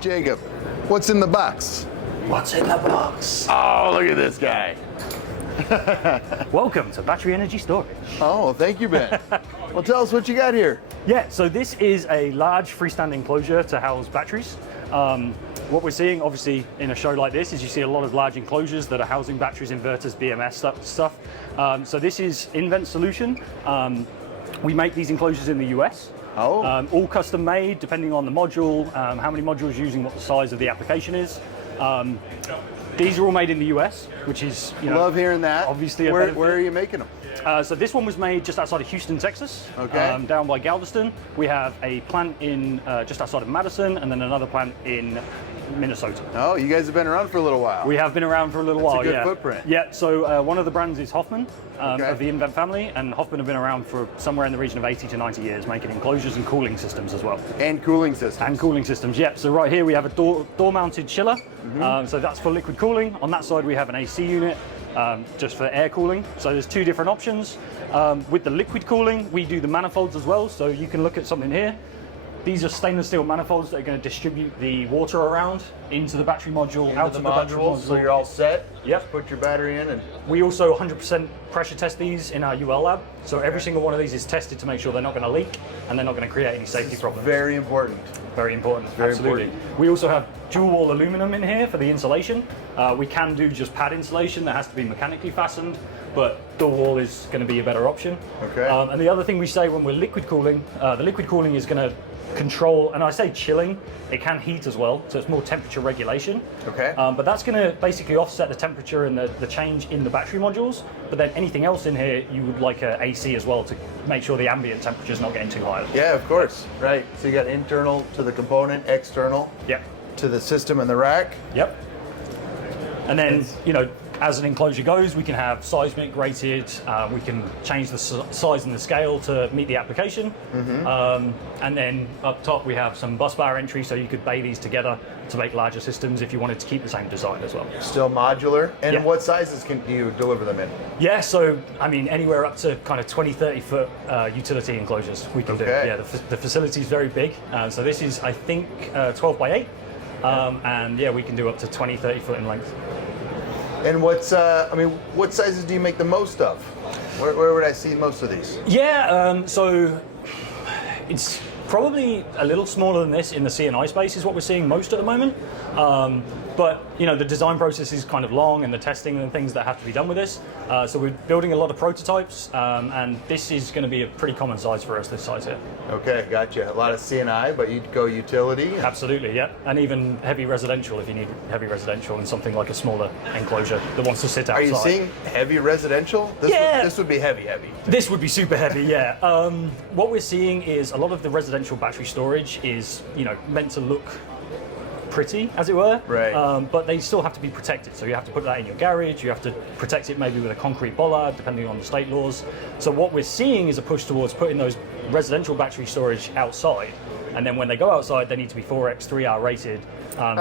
Jacob, what's in the box? What's in the box? Oh, look at this guy. Welcome to Battery Energy Storage. Oh, thank you, Ben. Well, tell us what you got here. Yeah, so this is a large freestanding enclosure to house batteries. What we're seeing, obviously, in a show like this is you see a lot of large enclosures that are housing batteries, inverters, BMS stuff. So this is Nvent solution. We make these enclosures in the US. Oh. All custom made, depending on the module, how many modules you're using, what the size of the application is. These are all made in the US, which is, Love hearing that. obviously where are you making them? So this one was made just outside of Houston, Texas, Okay. Down by Galveston. We have a plant in just outside of Madison, and then another plant in Minnesota. Oh, you guys have been around for a little while. We have been around for a little while. a good yeah. footprint. Yeah. So one of the brands is Hoffman Okay. of the Nvent family, and Hoffman have been around for somewhere in the region of 80 to 90 years, making enclosures and cooling systems as well. And cooling systems. And cooling systems, yeah. So right here we have a door-mounted chiller. So that's for liquid cooling. On that side we have an AC unit, just for air cooling. So there's two different options. With the liquid cooling, we do the manifolds as well. So you can look at something here. These are stainless steel manifolds that are going to distribute the water around into the battery module, out of the battery module. So you're all set. Yep. Just put your battery in and. We also 100% pressure test these in our UL lab. So every single one of these is tested to make sure they're not going to leak and they're not going to create any safety problems. Very important. Very important, Very absolutely. important. We also have dual wall aluminum in here for the insulation. We can do just pad insulation that has to be mechanically fastened, but dual wall is going to be a better option. Okay. And the other thing we say when we're liquid cooling, the liquid cooling is going to control, and I say chilling, it can heat as well, so it's more temperature regulation. Okay. But that's going to basically offset the temperature and the change in the battery modules, but then anything else in here, you would like a AC as well to make sure the ambient temperature is not getting too high. Yeah, of course. Right. So you got internal to the component, external Yep. to the system and the rack. Yep. And then, as an enclosure goes, we can have seismic rated, we can change the size and the scale to meet the application. And then up top we have some bus bar entry, so you could bay these together to make larger systems if you wanted to keep the same design as well. Still modular. And Yeah. what sizes can you deliver them in? Yeah, so I mean anywhere up to kind of 20, 30 foot utility enclosures we can do. Okay. Yeah, the facility is very big. So this is, I think, 12 by 8. And yeah, we can do up to 20, 30 foot in length. And what sizes do you make the most of? Where would I see most of these? Yeah, so it's probably a little smaller than this in the C&I space is what we're seeing most at the moment. But the design process is kind of long, and the testing and things that have to be done with this. So we're building a lot of prototypes, and this is going to be a pretty common size for us, this size here. Okay, gotcha. A lot of C&I, but you'd go utility. Absolutely, yeah. And even heavy residential if you need heavy residential and something like a smaller enclosure that wants to sit outside. Are you seeing heavy residential? Yeah. This would be heavy. This would be super heavy, yeah. What we're seeing is a lot of the residential battery storage is, meant to look pretty, as it were. Right. But they still have to be protected. So you have to put that in your garage. You have to protect it maybe with a concrete bollard, depending on the state laws. So what we're seeing is a push towards putting those residential battery storage outside. And then when they go outside, they need to be 4X, 3R rated.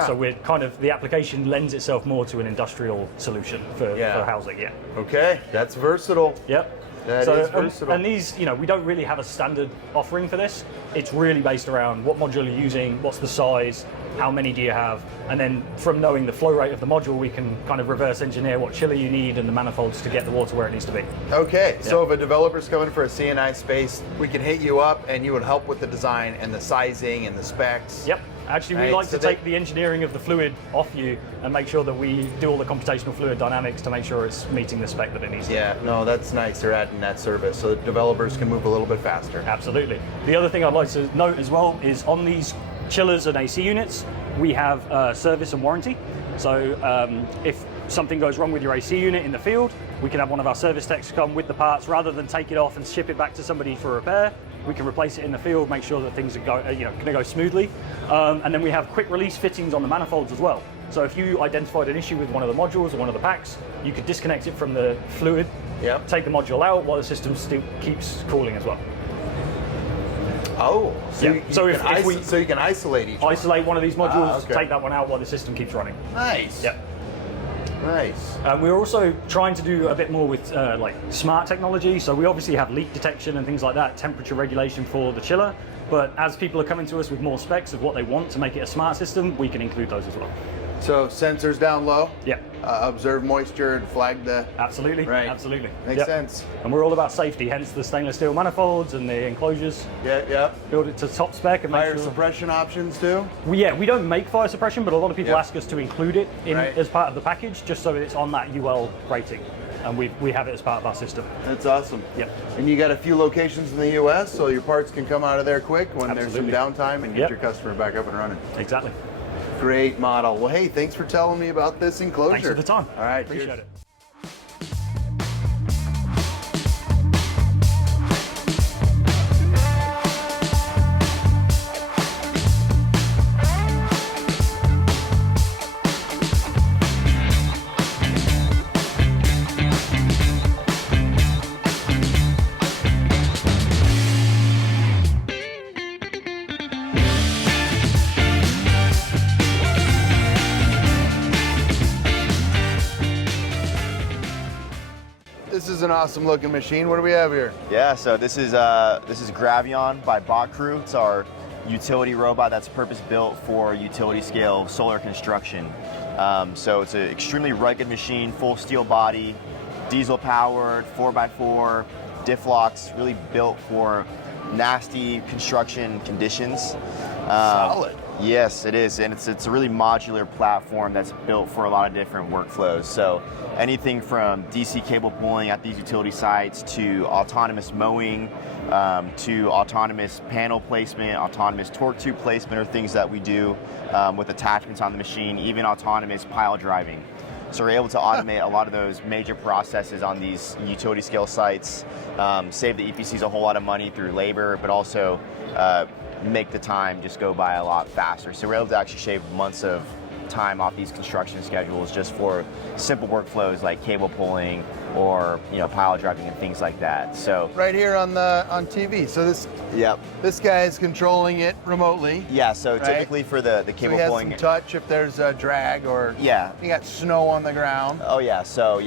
So we're the application lends itself more to an industrial solution for housing, yeah. Okay, that's versatile. Yep. That is versatile. And these, we don't really have a standard offering for this. It's really based around what module you're using, what's the size, how many do you have, and then from knowing the flow rate of the module, we can kind of reverse engineer what chiller you need and the manifolds to get the water where it needs to be. Okay, so if a developer's coming for a C&I space, we can hit you up and you would help with the design and the sizing and the specs. Yep. Actually, we like to take the engineering of the fluid off you and make sure that we do all the computational fluid dynamics to make sure it's meeting the spec that it needs. Yeah, no, that's nice. They're adding that service so that developers can move a little bit faster. Absolutely. The other thing I'd like to note as well is on these chillers and AC units, we have service and warranty. So if something goes wrong with your AC unit in the field, we can have one of our service techs come with the parts rather than take it off and ship it back to somebody for repair. We can replace it in the field, make sure that things are going to go smoothly. And then we have quick release fittings on the manifolds as well. So if you identified an issue with one of the modules or one of the packs, you could disconnect it from the fluid, take the module out while the system still keeps cooling as well. Oh, so, yeah. so you can isolate each one. Isolate one of these modules, okay. take that one out while the system keeps running. Nice. Yep. Nice. We're also trying to do a bit more with like smart technology. So we obviously have leak detection and things like that, temperature regulation for the chiller. But as people are coming to us with more specs of what they want to make it a smart system, we can include those as well. So sensors down low. Yeah. Observe moisture and flag the. Absolutely. Right. Absolutely. Makes sense. And we're all about safety, hence the stainless steel manifolds and the enclosures. Yeah. Build it to top spec and Fire make sure. suppression options too. We don't make fire suppression, but a lot of people ask us to include it in as part of the package, just so it's on that UL rating, and we have it as part of our system. That's awesome. Yep. And you got a few locations in the U.S., so your parts can come out of there quick when Absolutely. there's some downtime and get your customer back up and running. Exactly. Great model. Well, hey, thanks for telling me about this enclosure. Thanks for the time. All right, Appreciate cheers. it. This is an awesome looking machine. What do we have here? Yeah, so this is Gravion by Bot Crew. It's our utility robot that's purpose built for utility scale solar construction. So it's an extremely rugged machine, full steel body, diesel powered, 4x4, diff locks, really built for nasty construction conditions. Solid. Yes, it is, and it's a really modular platform that's built for a lot of different workflows. So anything from DC cable pulling at these utility sites to autonomous mowing, to autonomous panel placement, autonomous torque tube placement, or things that we do with attachments on the machine, even autonomous pile driving. So we're able to automate a lot of those major processes on these utility scale sites, save the EPCs a whole lot of money through labor, but also make the time just go by a lot faster. So we're able to actually shave months of time off these construction schedules just for simple workflows like cable pulling or pile driving and things like that. So right here on TV. So this guy is controlling it remotely. Yeah. So typically for the cable so he pulling, has some touch if there's a drag or you got snow on the ground. Oh yeah. So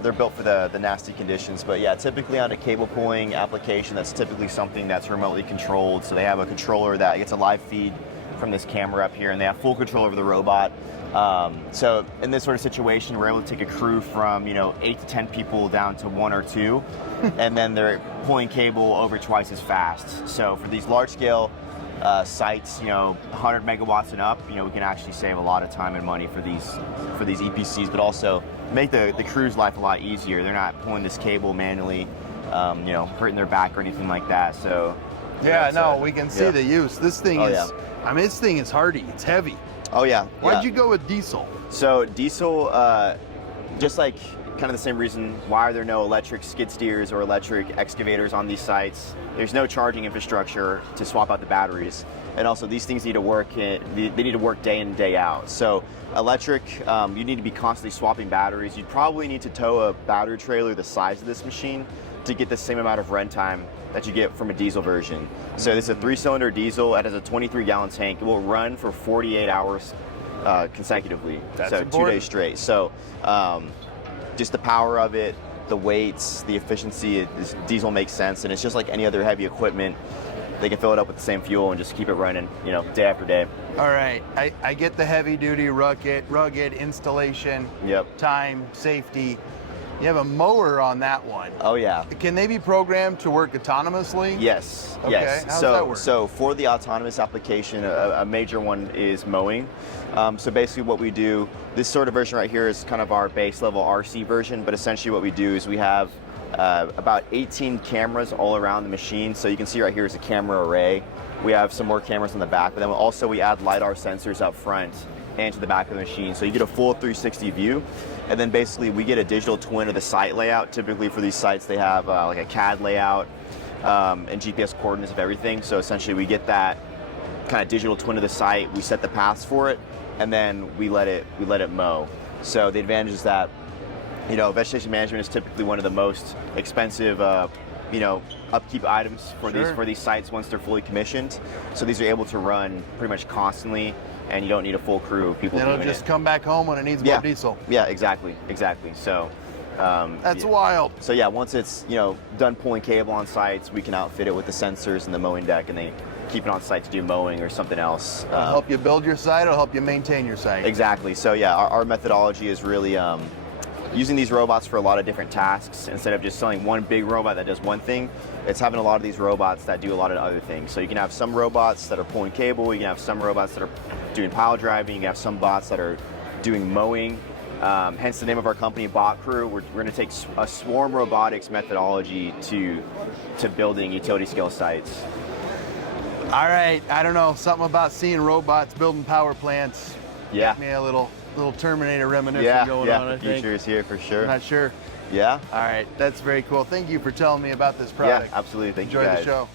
they're built for the nasty conditions. But yeah, typically on a cable pulling application, that's typically something that's remotely controlled. So they have a controller that gets a live feed from this camera up here, and they have full control over the robot. So in this sort of situation, we're able to take a crew from 8 to 10 people down to 1 or 2, and then they're pulling cable over twice as fast. So for these large scale sites, 100 megawatts and up, we can actually save a lot of time and money for these EPCs, but also make the crew's life a lot easier. They're not pulling this cable manually, hurting their back or anything like that. So we can see the use. This thing this thing is hardy. It's heavy. Oh yeah. Why'd you go with diesel? So diesel, just like kind of the same reason, why are there no electric skid steers or electric excavators on these sites? There's no charging infrastructure to swap out the batteries. And also these things need to work, they need to work day in and day out. So electric, you need to be constantly swapping batteries. You'd probably need to tow a battery trailer the size of this machine to get the same amount of runtime that you get from a diesel version. So this is a 3-cylinder diesel. It has a 23-gallon tank. It will run for 48 hours consecutively. That's so important. 2 days straight. So just the power of it, the weights, the efficiency, diesel makes sense, and it's just like any other heavy equipment. They can fill it up with the same fuel and just keep it running, day after day. All right, I get the heavy duty, rugged installation, time, safety. You have a mower on that one. Oh yeah. Can they be programmed to work autonomously? Yes. Okay. Yes. How does that work? So for the autonomous application, a major one is mowing. So basically what we do, this sort of version right here is kind of our base level RC version, but essentially what we do is we have about 18 cameras all around the machine. So you can see right here is a camera array. We have some more cameras on the back, but then also we add LiDAR sensors up front and to the back of the machine. So you get a full 360 view. And then basically we get a digital twin of the site layout. Typically for these sites, they have like a CAD layout and GPS coordinates of everything. So essentially we get that kind of digital twin of the site, we set the paths for it, and then we let it mow. So the advantage is that, vegetation management is typically one of the most expensive upkeep items for these sites once they're fully commissioned. So these are able to run pretty much constantly, and you don't need a full crew of people. It'll just come back home when it needs more diesel. Yeah, exactly. So that's wild. So yeah, once it's done pulling cable on sites, we can outfit it with the sensors and the mowing deck, and they keep it on site to do mowing or something else. It'll help you build your site, it'll help you maintain your site. Exactly. So yeah, our methodology is really using these robots for a lot of different tasks. Instead of just selling one big robot that does one thing, it's having a lot of these robots that do a lot of other things. So you can have some robots that are pulling cable, you can have some robots that are doing pile driving, you can have some bots that are doing mowing. Hence the name of our company, Bot Crew. We're going to take a swarm robotics methodology to building utility scale sites. All right, I don't know, something about seeing robots building power plants. Yeah. Got me a little Terminator reminiscence going on, I the think. future is here for sure. I'm not sure. Yeah. All right, that's very cool. Thank you for telling me about this product. Yeah, absolutely. Thank Enjoy you guys. the show.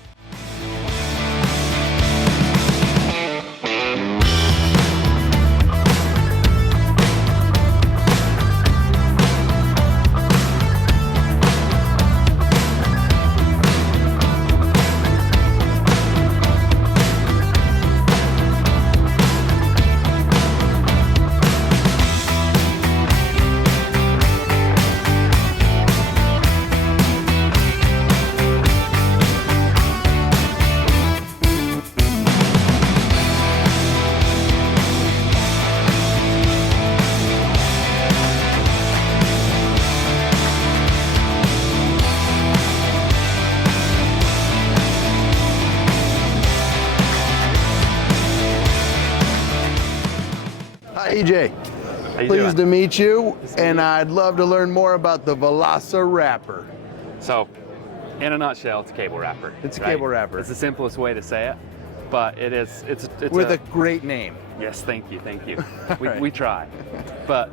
Hi, EJ. Pleased to meet you, and I'd love to learn more about the Velociwrapper. So, in a nutshell, it's a cable wrapper. It's a cable wrapper. It's the simplest way to say it, but it's With a great name. Yes, thank you. Right. We try, but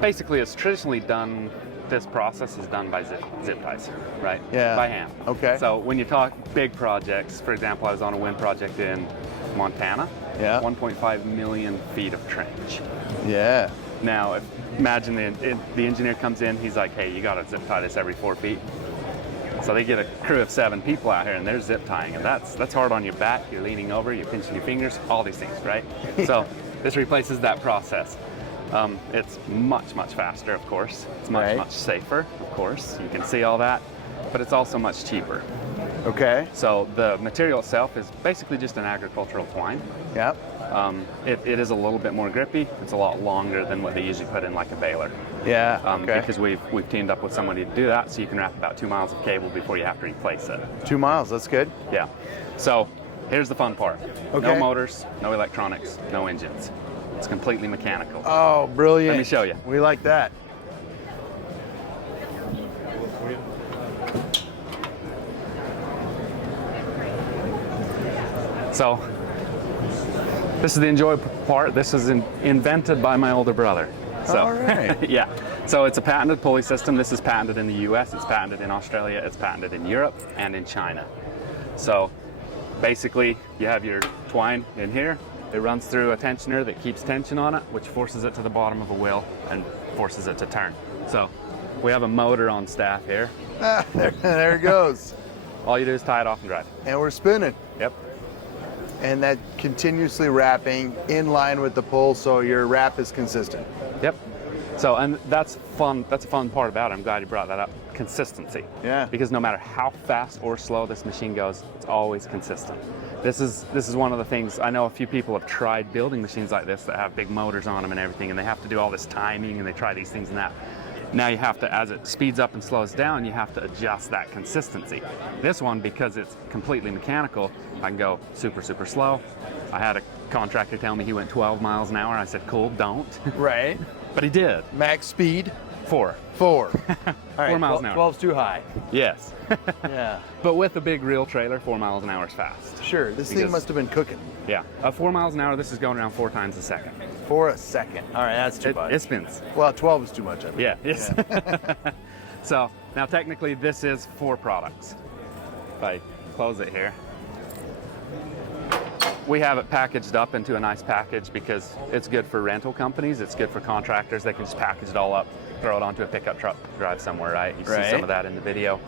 basically, it's traditionally done. This process is done by zip ties, right? Yeah. By hand. Okay. So when you talk big projects, for example, I was on a wind project in Montana. Yeah. 1.5 million feet of trench. Yeah. Now, imagine the engineer comes in, he's like, hey, you got to zip tie this every 4 feet. So they get a crew of 7 people out here and they're zip tying, and that's hard on your back, you're leaning over, you're pinching your fingers, all these things, right? So this replaces that process. It's much, much faster, of course. It's much, much safer, of course. You can see all that, but it's also much cheaper. Okay. So the material itself is basically just an agricultural twine. Yep. It is a little bit more grippy. It's a lot longer than what they usually put in like a baler. Yeah. Okay. Because we've teamed up with somebody to do that, so you can wrap about 2 miles of cable before you have to replace it. 2 miles. That's good. Yeah. So here's the fun part. Okay. No motors, no electronics, no engines. It's completely mechanical. Oh, brilliant. Let me show you. We like that. So this is the enjoyable part. This is invented by my older brother. So, all right. Yeah. So it's a patented pulley system. This is patented in the US, it's patented in Australia, it's patented in Europe and in China. So basically you have your twine in here. It runs through a tensioner that keeps tension on it, which forces it to the bottom of a wheel and forces it to turn. So we have a motor on staff here. Ah, there it goes. All you do is tie it off and drive. And we're spinning. Yep. And that continuously wrapping in line with the pull, so your wrap is consistent. Yep. So, and that's fun. That's a fun part about it. I'm glad you brought that up. Consistency. Yeah. Because no matter how fast or slow this machine goes, it's always consistent. This is one of the things. I know a few people have tried building machines like this that have big motors on them and everything, and they have to do all this timing and they try these things and that. Now you have to, as it speeds up and slows down, you have to adjust that consistency. This one, because it's completely mechanical, I can go super, super slow. I had a contractor tell me he went 12 miles an hour. I said, cool, don't. Right. But he did. Max speed? 4. 4. All right, 4 miles an hour. 12's too high. Yes. Yeah. But with a big real trailer, 4 miles an hour is fast. Sure, this thing Because- must have been cooking. Yeah. 4 miles an hour, this is going around 4 times a second. For a second. All right, that's too much. It spins. Well, 12 is too much, I think. Yeah, yes. So now technically this is 4 products. If I close it here. We have it packaged up into a nice package because it's good for rental companies, it's good for contractors. They can just package it all up, throw it onto a pickup truck, drive somewhere, right? You see some of that in the video.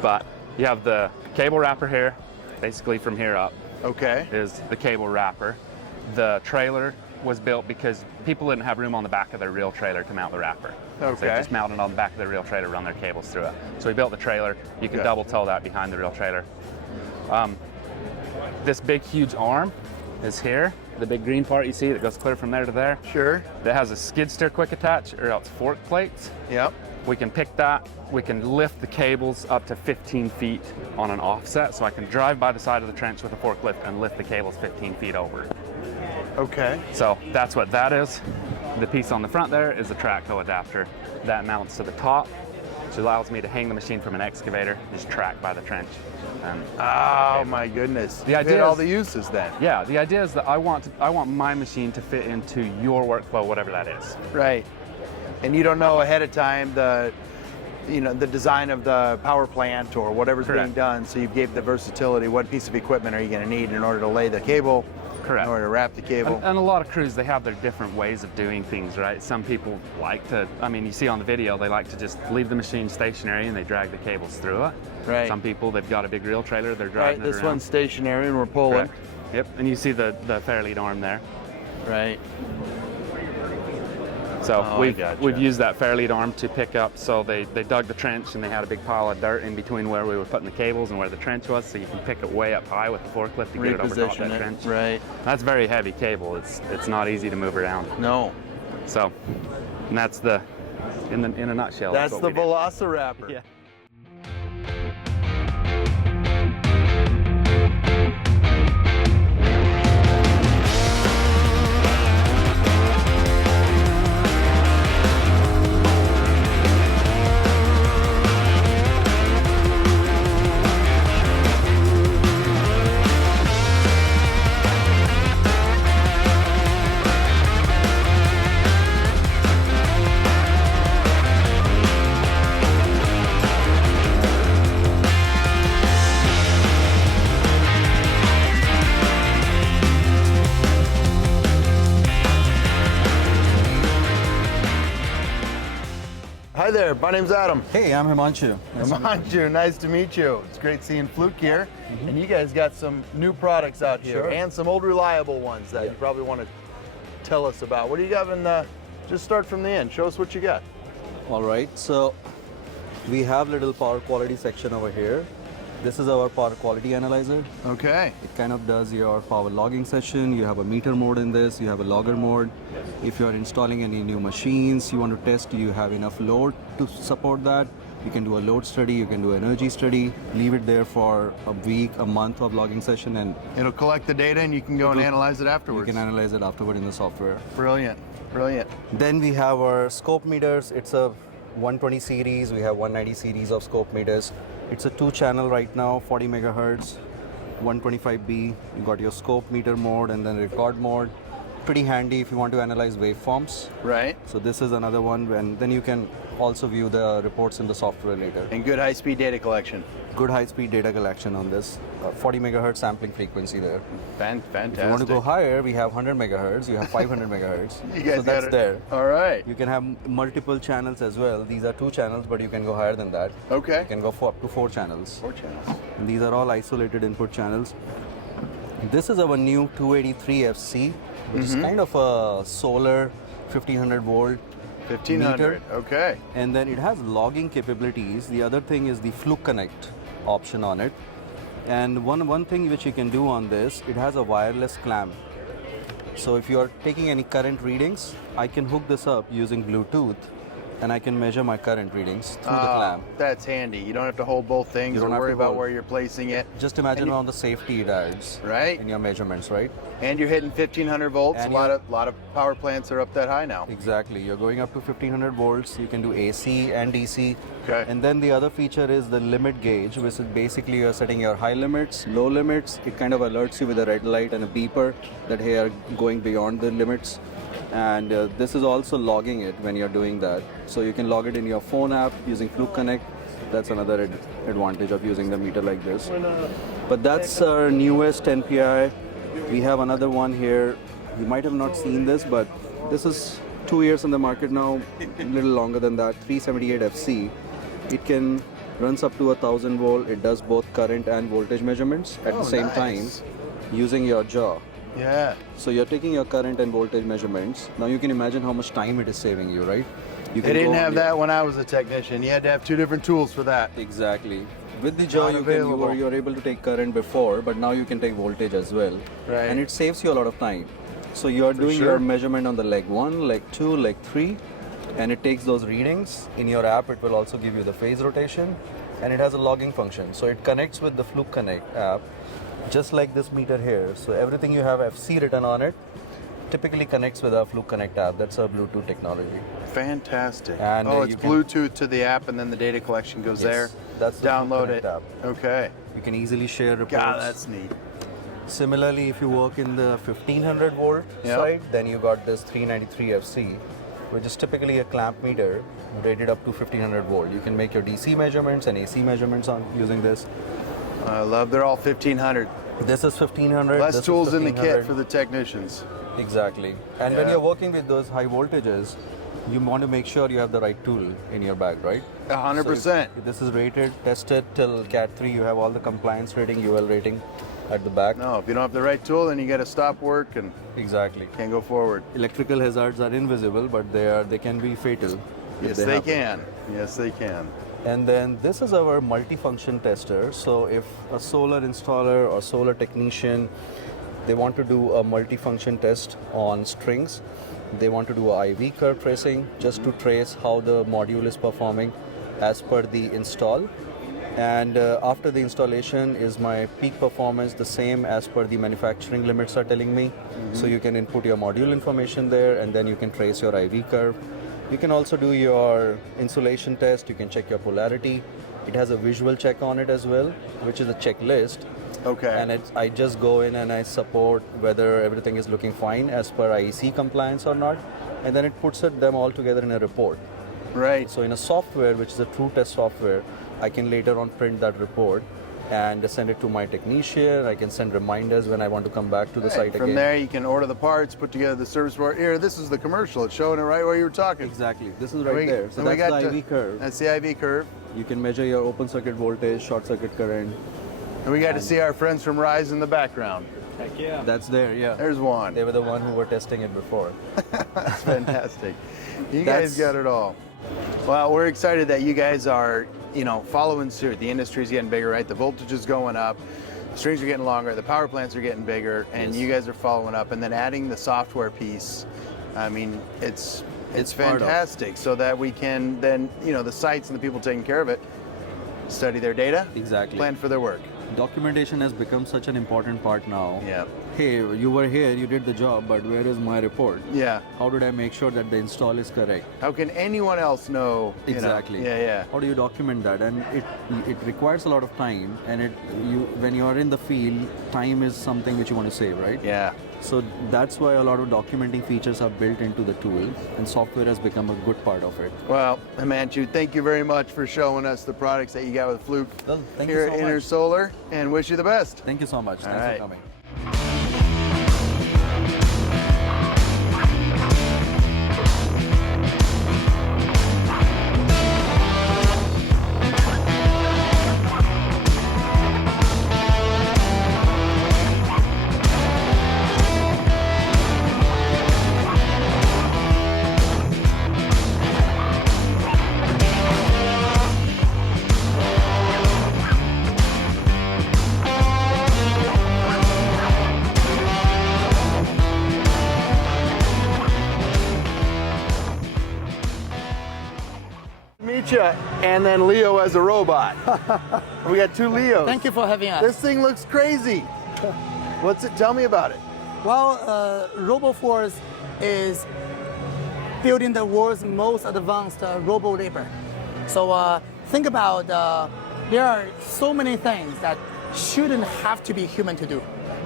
But you have the cable wrapper here, basically from here up. Okay. Is the cable wrapper. The trailer was built because people didn't have room on the back of their real trailer to mount the wrapper. So they Okay. just mounted on the back of the real trailer, run their cables through it. So we built the trailer. You can double tow that behind the real trailer. this big, huge arm is here. The big green part you see that goes clear from there to there. Sure. That has a skid steer quick attach or else fork plates. Yep. We can pick that. We can lift the cables up to 15 feet on an offset, so I can drive by the side of the trench with a forklift and lift the cables 15 feet over. Okay. So that's what that is. The piece on the front there is a Tracto adapter. That mounts to the top, which allows me to hang the machine from an excavator, just track by the trench. Oh my goodness. The You idea hit all is- the uses then. Yeah, the idea is that I want my machine to fit into your workflow, whatever that is. Right. And you don't know ahead of time the design of the power plant or whatever's being Correct. done, so you gave the versatility. What piece of equipment are you going to need in order to lay the cable? Correct. In order to wrap the cable. And a lot of crews, they have their different ways of doing things, right? Some people like to, you see on the video, they like to just leave the machine stationary and they drag the cables through it. Right. Some people, they've got a big reel trailer, they're Right, driving it this around. one's stationary and we're pulling. Correct. Yep, and you see the Fairlead arm there. Right. So Oh, I gotcha. we've used that Fairlead arm to pick up, so they dug the trench and they had a big pile of dirt in between where we were putting the cables and where the trench was, so you can pick it way up high with the forklift to get it over top Reposition that it. trench. Right. That's very heavy cable. It's not easy to move around. No. So, and that's in a nutshell. That's what the we do. Velociwrapper. Yeah. Hi there, my name's Adam. Hey, I'm Himanshu. Himanshu, nice to meet you. It's great seeing Fluke here. And you guys got some new products out here Sure. and some old reliable ones that you probably want to tell us about. What do you got in just start from the end. Show us what you got. All right, so we have little power quality section over here. This is our power quality analyzer. Okay. It kind of does your power logging session. You have a meter mode in this, you have a logger mode. If you are installing any new machines, you want to test, you have enough load to support that. You can do a load study, you can do an energy study, leave it there for a week, a month of logging session, and It'll collect the data and you can go and analyze it you afterwards. can analyze it afterward in the software. Brilliant, brilliant. Then we have our scope meters. It's a 120 series, we have 190 series of scope meters. It's a 2-channel right now, 40 megahertz, 125B. You got your scope meter mode and then record mode. Pretty handy if you want to analyze waveforms. Right. So this is another one, and then you can also view the reports in the software later. And good high-speed data collection. Good high-speed data collection on this. 40 megahertz sampling frequency there. Fantastic. If you want to go higher, we have 100 megahertz, you have 500 megahertz. You guys so that's got it. there. All right. You can have multiple channels as well. These are 2 channels, but you can go higher than that. Okay. You can go for up to 4 channels. 4 channels. And these are all isolated input channels. This is our new 283FC, which is kind of a solar 1500 volt 1500. meter. Okay. And then it has logging capabilities. The other thing is the Fluke Connect option on it. And one thing which you can do on this, it has a wireless clamp. So if you are taking any current readings, I can hook this up using Bluetooth and I can measure my current readings through the clamp. That's handy. You don't have to hold both things You or don't have worry to about hold. where you're placing it. Just imagine And you- on the safety it adds Right. in your measurements, right? And you're hitting 1500 volts. And A lot of power plants are up that high now. Exactly. You're going up to 1500 volts. You can do AC and DC. Okay. And then the other feature is the limit gauge, which is basically you're setting your high limits, low limits. It kind of alerts you with a red light and a beeper that hey, you're going beyond the limits. And this is also logging it when you're doing that. So you can log it in your phone app using Fluke Connect. That's another advantage of using the meter like this. But that's our newest NPI. We have another one here. You might have not seen this, but this is 2 years in the market now, a little longer than that, 378FC. It can runs up to 1000 volt. It does both current and voltage measurements at the same time using your jaw. Yeah. So you're taking your current and voltage measurements. Now you can imagine how much time it is saving you, right? You They can didn't go have on that when I was a technician. You had to have 2 different tools for that. Exactly. With the Joy, Not available. you were able to take current before, but now you can take voltage as well. Right. And it saves you a lot of time. So you are doing sure. your measurement on the leg 1, leg 2, leg 3, and it takes those readings. In your app, it will also give you the phase rotation, and it has a logging function. So it connects with the Fluke Connect app, just like this meter here. So everything you have FC written on it typically connects with our Fluke Connect app. That's our Bluetooth technology. Fantastic. And, oh, you it's can- Bluetooth to the app, and then the data collection goes there. That's the Fluke Download Connect it. app. Okay. You can easily share reports. God, that's neat. Similarly, if you work in the 1500 volt Yep. side, then you got this 393 FC, which is typically a clamp meter rated up to 1500 volt. You can make your DC measurements and AC measurements on using this. I love. They're all 1500. This is 1500. Less this is tools in the kit 1500. for the technicians. Exactly. And when Yeah. you're working with those high voltages, you want to make sure you have the right tool in your bag, right? 100%. So if this is rated, tested till Cat 3. You have all the compliance rating, UL rating at the back. No, if you don't have the right tool, then you got to stop work and Exactly. can't go forward. Electrical hazards are invisible, but they can be fatal. if Yes, they happen. can. Yes, they can. And then this is our multifunction tester. So if a solar installer or solar technician, they want to do a multifunction test on strings, they want to do a IV curve tracing just to trace how the module is performing as per the install. And after the installation, is my peak performance the same as per the manufacturing limits are telling me? So you can input your module information there, and then you can trace your IV curve. You can also do your insulation test. You can check your polarity. It has a visual check on it as well, which is a checklist. Okay. And I just go in and I support whether everything is looking fine as per IEC compliance or not. And then it puts them all together in a report. Right. So in a software, which is a true test software, I can later on print that report and send it to my technician. I can send reminders when I want to come back to the site From again. there, you can order the parts, put together the service report. Here, this is the commercial. It's showing it right where you were talking. Exactly. This is And right there. So and we that's got the IV curve. That's the IV curve. You can measure your open circuit voltage, short circuit current. And we got to see our friends from Rise in the background. That's there, yeah. There's one. They were the one who were testing it before. That's fantastic. You That's- guys got it all. Well, we're excited that you guys are, following suit. The industry's getting bigger, right? The voltage is going up. The strings are getting longer. The power plants are getting bigger, and you guys are following up. And then adding the software piece. I mean, it's part of. fantastic. So that we can then, the sites and the people taking care of it, study their data, Exactly. plan for their work. Documentation has become such an important part now. Yeah. Hey, you were here, you did the job, but where is my report? Yeah. How did I make sure that the install is correct? How can anyone else know? Exactly. Yeah. How do you document that? And it requires a lot of time. And when you are in the field, time is something which you want to save, right? Yeah. So that's why a lot of documenting features are built into the tool, and software has become a good part of it. Well, Himanshu, thank you very much for showing us the products that you got with Fluke Well, thank you here so at much. Intersolar, and wish you the best. Thank you so much. Thanks right. for coming. Meet you, and then Leo as a robot. We got two Leos. Thank you for having us. This thing looks crazy. What's it? Tell me about it. Well, RoboForce is building the world's most advanced robo-labor. So think about there are so many things that shouldn't have to be human to do.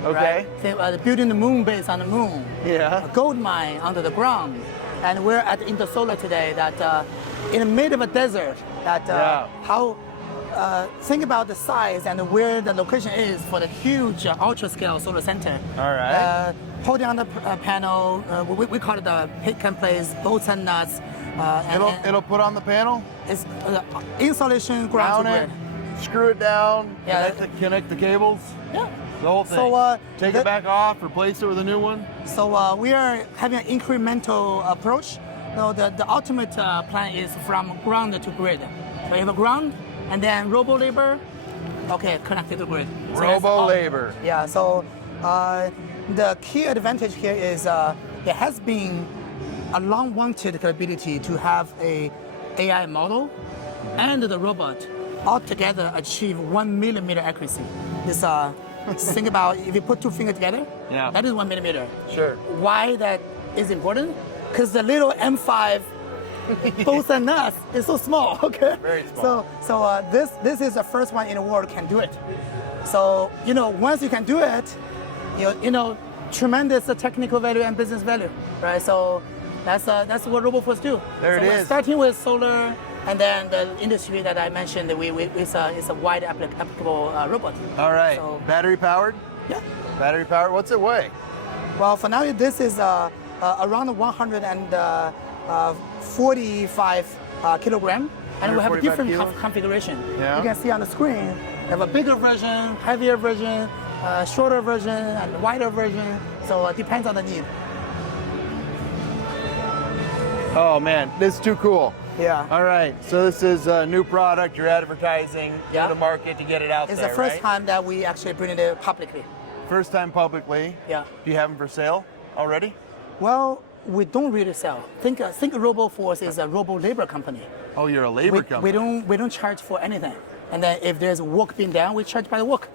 Okay. Right? Think, building the moon base on the moon, Yeah. a gold mine under the ground, and we're at Intersolar today. That in the middle of a desert. That Yeah. how. Think about the size and where the location is for the huge ultra-scale solar center. All right. Holding on the panel, we call it the pick and place bolts and nuts. It'll put on the panel, It's installation ground mount to it, grid. screw it down, Yeah. connect the cables, Yeah. the whole thing. So, Take the- it back off, replace it with a new one. So we are having an incremental approach. So the ultimate plan is from ground to grid. So you have a ground, and then robo labor, Okay, connected to the grid. So that's Robo all- labor. Yeah, so the key advantage here is it has been a long wanted capability to have a AI model and the robot all together achieve 1 millimeter accuracy. This think about if you put two fingers together, Yeah. that is 1 millimeter. Sure. Why that is important? Because the little M5 bolts and nuts is so small. Okay. Very small. So this is the first one in the world can do it. So once you can do it, tremendous technical value and business value, right? So that's what RoboForce do. There so it we're is. starting with solar, and then the industry that I mentioned, it's a wide applicable robot. All right. So- Battery powered? Yeah. Battery powered. What's it weigh? Well, for now, this is around 145 kilogram, and we have a 145 different kilos? configuration. Yeah. You can see on the screen, we have a bigger version, heavier version, shorter version, and wider version. So it depends on the need. Oh man, this is too cool. Yeah. All right, so this is a new product you're advertising Yeah. to the market to get it out It's there, the first right? time that we actually bring it publicly. First time publicly. Yeah. Do you have them for sale already? Well, we don't really sell. Think RoboForce is a robo labor company. Oh, you're a labor company. We don't charge for anything. And then if there's work being done, we charge by the work.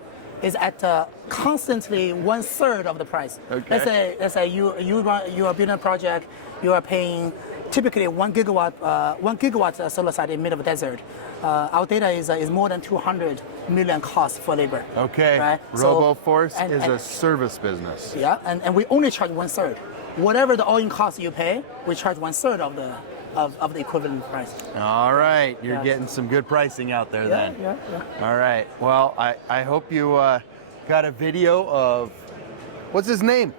It's at constantly 1/3 of the price. Okay. Let's say you are building a project, you are paying typically 1 gigawatt solar site in the middle of the desert. Our data is more than 200 million cost for labor. Okay. Right? RoboForce and- is and- a service business. Yeah, and we only charge 1/3. Whatever the all-in cost you pay, we charge 1/3 of the equivalent price. All right, you're Yeah. getting some good pricing out there then. Yeah. All right. Well, I hope you got a video of what's his name?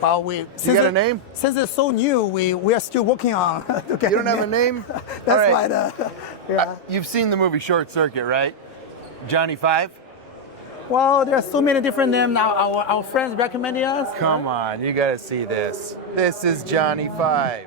Well, got a name? Since it's so new, we are still working on. to get You don't a have a name? That's All why. right. Yeah. You've seen the movie Short Circuit, right? Johnny Five? Well, there are so many different names now. Our friends recommending us. Come on, you gotta see this. This is Johnny Five.